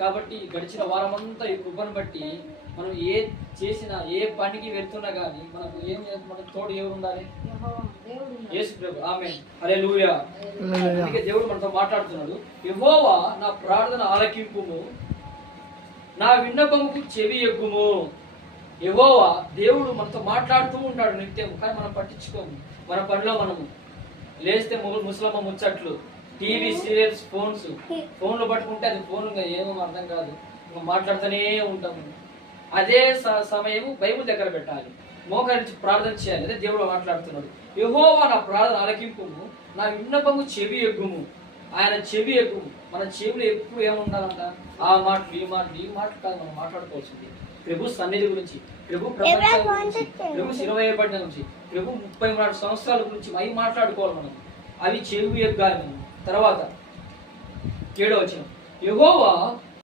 కాబట్టి గడిచిన వారమంతా ఈ కృపను బట్టి మనం ఏ చేసినా ఏ పనికి వెళ్తున్నా కానీ మనకు మనకు తోడు ఎవరు ఉండాలి? యేసు ప్రభు. ఆమేన్. హల్లెలూయా. అందుకే దేవుడు మనతో మాట్లాడుతున్నాడు. యెహోవా నా ప్రార్థన ఆలకింపుము, నా విన్నపముకు చెవి ఎగ్గుము. యెహోవా దేవుడు మనతో మాట్లాడుతూ ఉంటాడు నిత్యం, కానీ మనం పట్టించుకోము. మన పనిలో మనము లేస్తే ముసలమ్మ ముచ్చట్లు, టీవీ సీరియల్స్, ఫోన్లు పట్టుకుంటే అది ఫోన్ ఏమో అర్థం కాదు, మాట్లాడుతూనే ఉంటాము. అదే సమయము బైబిల్ దగ్గర పెట్టాలి, మోకరించి ప్రార్థన చేయాలి. అదే దేవుడు మాట్లాడుతున్నాడు. యెహోవా నా ప్రార్థన ఆలకింపుము, నా విన్నపము చెవి ఎగ్గుము. ఆయన చెవి ఎగ్గుము. మన చెవులు ఎప్పుడు ఏముండాలంట? ఆ మాటలు ఈ మాటలు కాదు మనం మాట్లాడుకోవాల్సింది. ప్రభు సన్నిధి గురించి, ప్రభు ప్రపంచం గురించి, ప్రభు శిరవేయబడిన గురించి, ప్రభు 34 సంవత్సరాల గురించి అవి మాట్లాడుకోవాలి మనం. అవి చెవి ఎగ్గాలి మనం. తర్వాత 7వ వచనం, యెహోవా